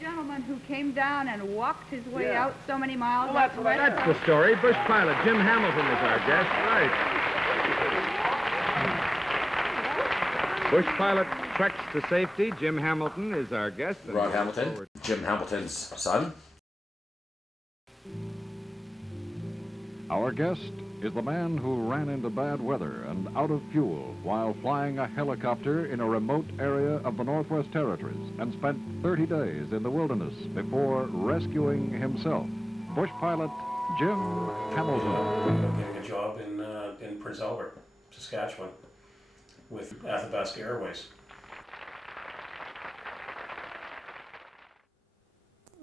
gentleman who came down and walked his way out so many miles? Well, that's the story. Bush pilot Jim Hamilton is our guest. Right. Bush pilot treks to safety. Jim Hamilton is our guest. Rod Hamilton, Jim Hamilton's son. Our guest is the man who ran into bad weather and out of fuel while flying a helicopter in a remote area of the Northwest Territories and spent 30 days in the wilderness before rescuing himself. Bush pilot Jim Hamilton. Getting a job in Prince Albert, Saskatchewan, with Athabasca Airways.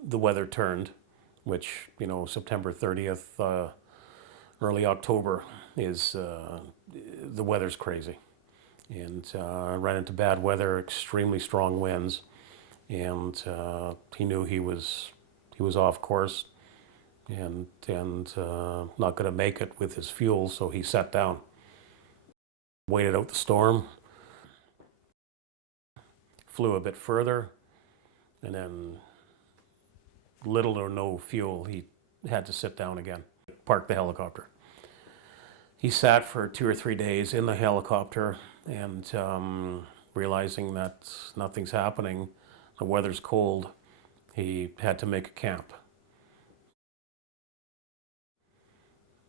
The weather turned, which, you know, September 30th, early October is, the weather's crazy. And I ran into bad weather, extremely strong winds, and he knew he was off course and not going to make it with his fuel, so he sat down, waited out the storm, flew a bit further, and then little or no fuel, he had to sit down again, park the helicopter. He sat for 2 or 3 days in the helicopter and realizing that nothing's happening, the weather's cold, he had to make a camp.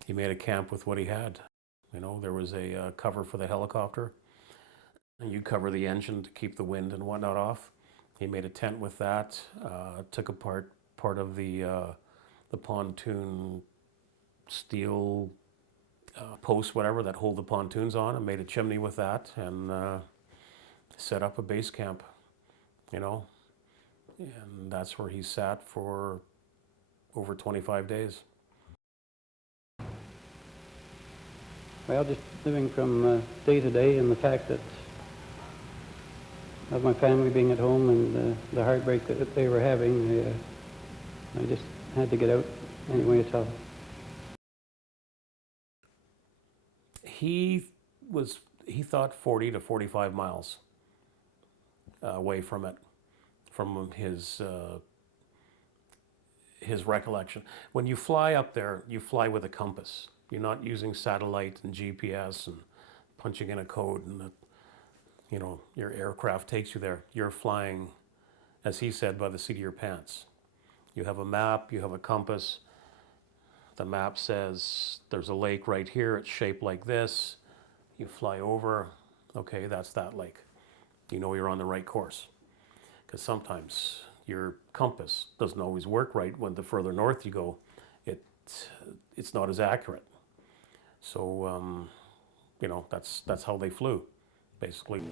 He made a camp with what he had. You know, there was a cover for the helicopter, and you cover the engine to keep the wind and whatnot off. He made a tent with that, took apart part of the pontoon steel posts, whatever, that hold the pontoons on, and made a chimney with that, and set up a base camp, you know. And that's where he sat for over 25 days. Well, just living from day to day, and the fact that of my family being at home and the heartbreak that they were having, I just had to get out any way at all. He thought 40 to 45 miles away from it, from his recollection. When you fly up there, you fly with a compass. You're not using satellite and GPS and punching in a code and you know, your aircraft takes you there. You're flying, as he said, by the seat of your pants. You have a map, you have a compass. The map says there's a lake right here, it's shaped like this. You fly over, okay, that's that lake. You know you're on the right course. Because sometimes your compass doesn't always work right. When the further north you go, it's not as accurate. So, you know, that's how they flew, basically.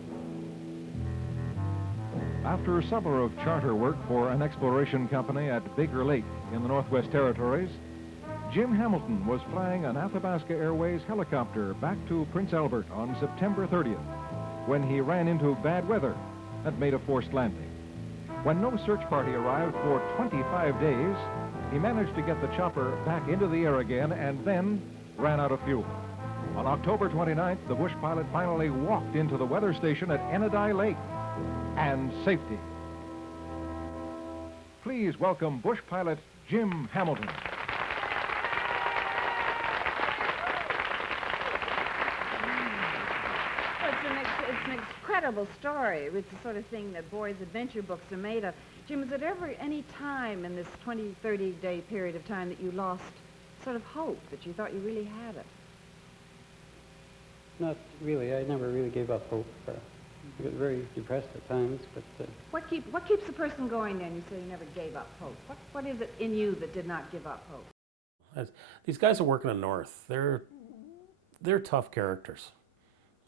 After a summer of charter work for an exploration company at Baker Lake in the Northwest Territories, Jim Hamilton was flying an Athabasca Airways helicopter back to Prince Albert on September 30th when he ran into bad weather and made a forced landing. When no search party arrived for 25 days, he managed to get the chopper back into the air again and then ran out of fuel. On October 29th, the Bush pilot finally walked into the weather station at Enadai Lake and safety. Please welcome Bush pilot Jim Hamilton. It's an incredible story. It's the sort of thing that boys' adventure books are made of. Jim, is there ever any time in this 20, 30-day period of time that you lost sort of hope, that you thought you really had it? Not really. I never really gave up hope. I got very depressed at times, but... What keeps a person going then? You say you never gave up hope. What is it in you that did not give up hope? These guys are working in the north. They're tough characters,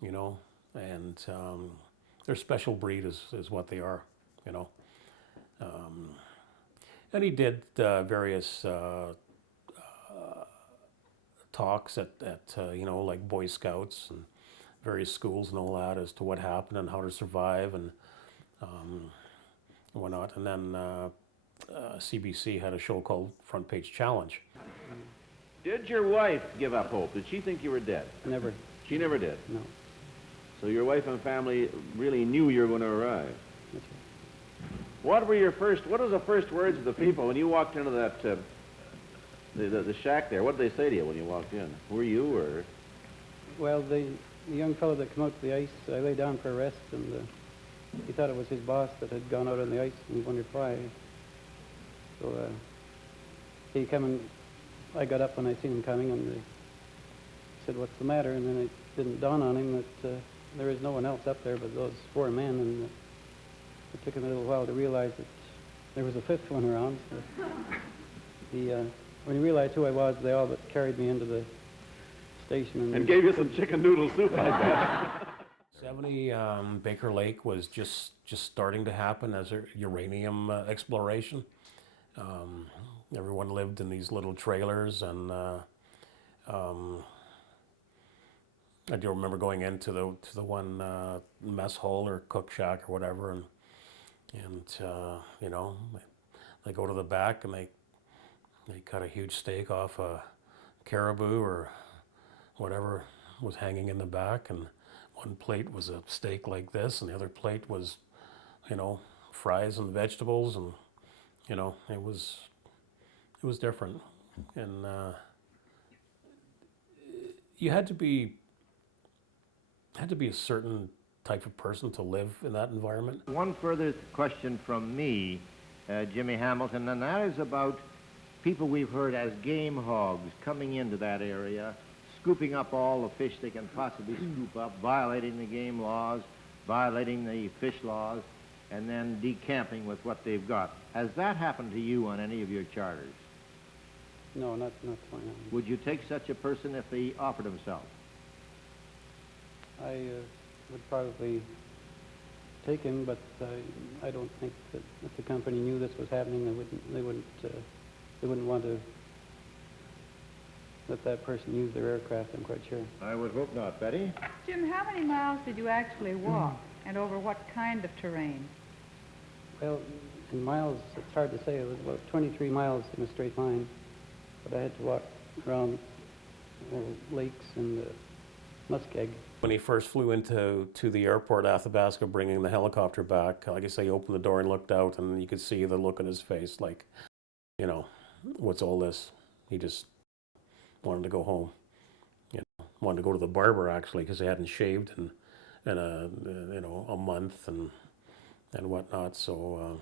you know, and they're special breed is what they are, you know. And he did various talks at you know, like Boy Scouts and various schools and all that as to what happened and how to survive and whatnot. And then CBC had a show called Front Page Challenge. Did your wife give up hope? Did she think you were dead? Never. She never did? No. So your wife and family really knew you were going to arrive. That's right. What were the first words of the people when you walked into that, the shack there? What did they say to you when you walked in? Who were you, or? Well, the young fellow that came out to the ice, I lay down for a rest, and he thought it was his boss that had gone out on the ice, and he wondered why. So he come and I got up when I seen him coming, and he said, "What's the matter?" And then it didn't dawn on him that there is no one else up there but those four men, and it took him a little while to realize that there was a fifth one around. So when he realized who I was, they all but carried me into the station. And gave you some chicken noodle soup, I bet. 70, Baker Lake was just starting to happen as a uranium exploration. Everyone lived in these little trailers, and I do remember going into the one mess hall or cook shack or whatever, and you know, they go to the back and they cut a huge steak off a caribou or whatever was hanging in the back, and one plate was a steak like this, and the other plate was, you know, fries and vegetables, and you know, it was different, and you had to be a certain type of person to live in that environment. One further question from me, Jimmy Hamilton, and that is about people we've heard as game hogs coming into that area, scooping up all the fish they can possibly scoop up, violating the game laws, violating the fish laws, and then decamping with what they've got. Has that happened to you on any of your charters? No, not mine. Would you take such a person if he offered himself? I would probably take him, but I don't think that if the company knew this was happening, they wouldn't want to let that person use their aircraft, I'm quite sure. I would hope not. Betty? Jim, how many miles did you actually walk, and over what kind of terrain? Well, in miles, it's hard to say. It was about 23 miles in a straight line, but I had to walk around lakes and muskeg. When he first flew into the airport, Athabasca, bringing the helicopter back, like I say, he opened the door and looked out, and you could see the look on his face, like, you know, what's all this? He just wanted to go home. You know, wanted to go to the barber, actually, because he hadn't shaved in a month and whatnot. So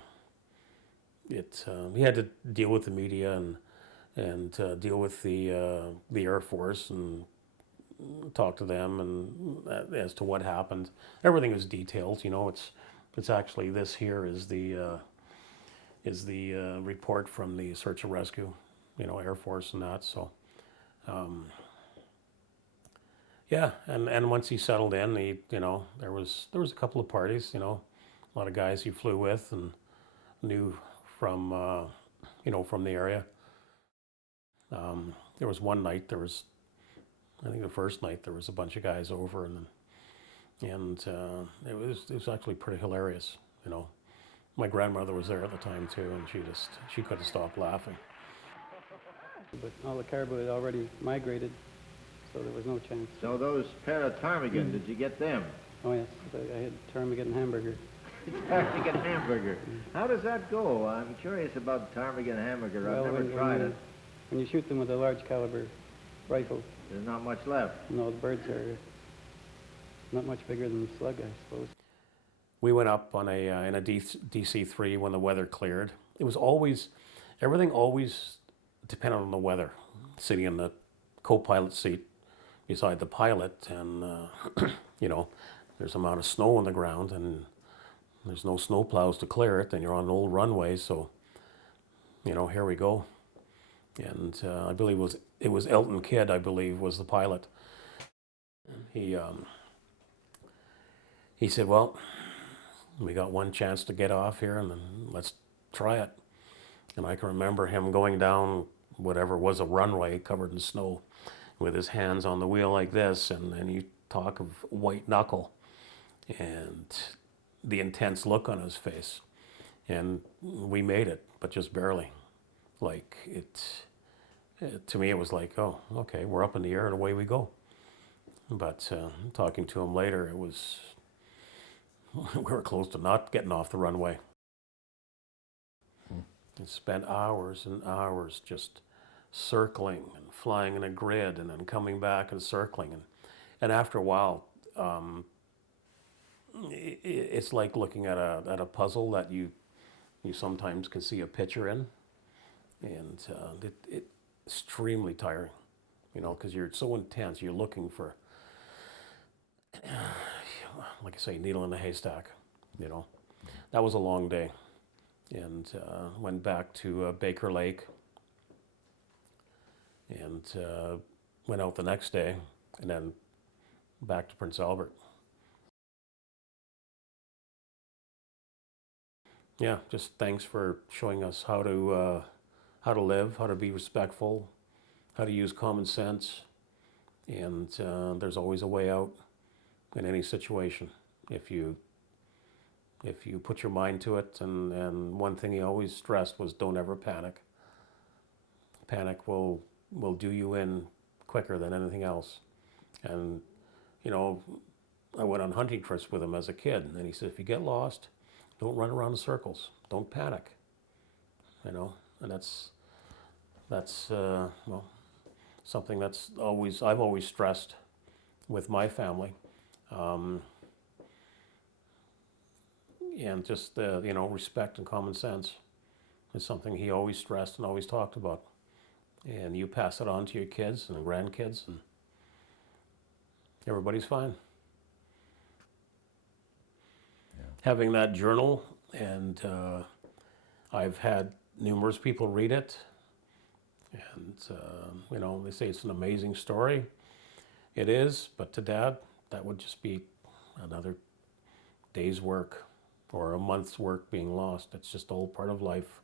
he had to deal with the media and deal with the Air Force and talk to them and as to what happened. Everything was detailed. You know, it's actually, this here is the report from the search and rescue, you know, Air Force and that. So yeah, and once he settled in, you know, there was a couple of parties, you know, a lot of guys he flew with and knew from you know, from the area. There was one night, I think the first night there was a bunch of guys over, and it was actually pretty hilarious, you know. My grandmother was there at the time too, and she couldn't stop laughing. But all the caribou had already migrated, so there was no chance. So those pair of ptarmigan, did you get them? Oh yes, I had ptarmigan hamburger. Ptarmigan hamburger. How does that go? I'm curious about ptarmigan hamburger. I've never tried it. When you shoot them with a large caliber rifle, there's not much left. No, the birds are not much bigger than the slug, I suppose. We went up on in a DC-3 when the weather cleared. It was always, everything always depended on the weather. Sitting in the co-pilot seat beside the pilot, and you know, there's an amount of snow on the ground, and there's no snow plows to clear it, and you're on an old runway, so you know, here we go. And I believe it was Elton Kidd, I believe, was the pilot. He said, well, we got one chance to get off here, and then let's try it. And I can remember him going down whatever was a runway covered in snow with his hands on the wheel like this, and you talk of white knuckle and the intense look on his face. And we made it, but just barely. Like, to me, it was like, oh, okay, we're up in the air and away we go. But talking to him later, we were close to not getting off the runway. and spent hours and hours just circling and flying in a grid and then coming back and circling. And after a while, it's like looking at a puzzle that you sometimes can see a picture in. And it's extremely tiring, you know, because you're so intense. You're looking for, like I say, needle in a haystack, you know. That was a long day. And went back to Baker Lake and went out the next day and then back to Prince Albert. Yeah, just thanks for showing us how to live, how to be respectful, how to use common sense, and there's always a way out in any situation if you put your mind to it. And one thing he always stressed was don't ever panic. Panic will do you in quicker than anything else. And you know, I went on hunting trips with him as a kid, and he said, if you get lost, don't run around in circles. Don't panic. You know, and that's well, something that's I've always stressed with my family, and just you know, respect and common sense is something he always stressed and always talked about. And you pass it on to your kids and grandkids, and everybody's fine. Yeah. Having that journal, and I've had numerous people read it, and you know, they say it's an amazing story. It is, but to Dad, that would just be another day's work or a month's work being lost. It's just all part of life,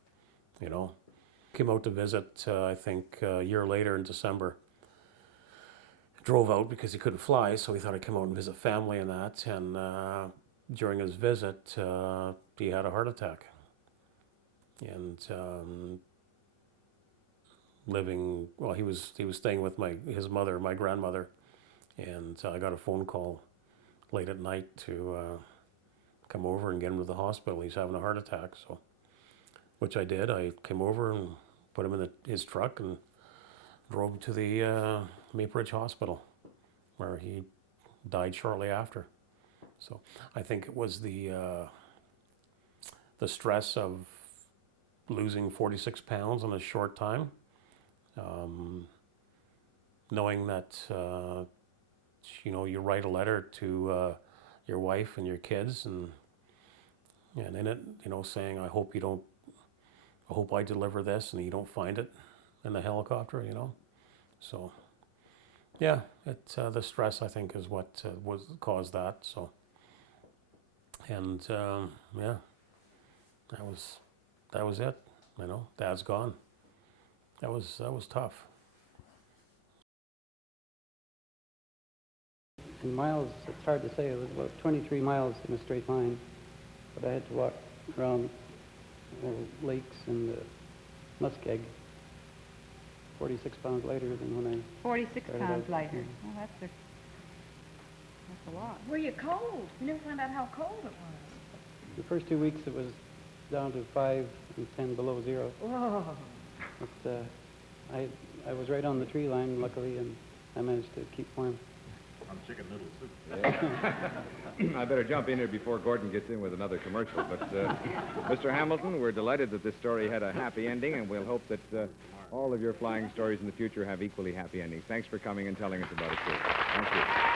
you know. Came out to visit, I think, a year later in December. Drove out because he couldn't fly, so he thought I'd come out and visit family and that. And during his visit, he had a heart attack. And he was staying with his mother, my grandmother. And I got a phone call late at night to come over and get him to the hospital. He's having a heart attack, so. Which I did. I came over and put him in his truck and drove him to the Maple Ridge Hospital, where he died shortly after. So I think it was the stress of losing 46 pounds in a short time, knowing that you know, you write a letter to your wife and your kids, and in it, you know, saying, I hope I deliver this and you don't find it in the helicopter, you know. So, yeah, the stress, I think, is what caused that. So, and yeah, that was it. You know, Dad's gone. That was tough. In miles, it's hard to say. It was about 23 miles in a straight line, but I had to walk around lakes and muskeg. 46 pounds lighter than when I 46 pounds out. lighter. Yeah. Well, that's a lot. Were you cold? You never found out how cold it was. The first 2 weeks it was down to 5 and 10 below zero. Whoa. But I was right on the tree line, luckily, and I managed to keep warm. On chicken noodle soup. Yeah. I better jump in here before Gordon gets in with another commercial. But, Mr. Hamilton, we're delighted that this story had a happy ending, and we'll hope that all of your flying stories in the future have equally happy endings. Thanks for coming and telling us about it, too. Thank you.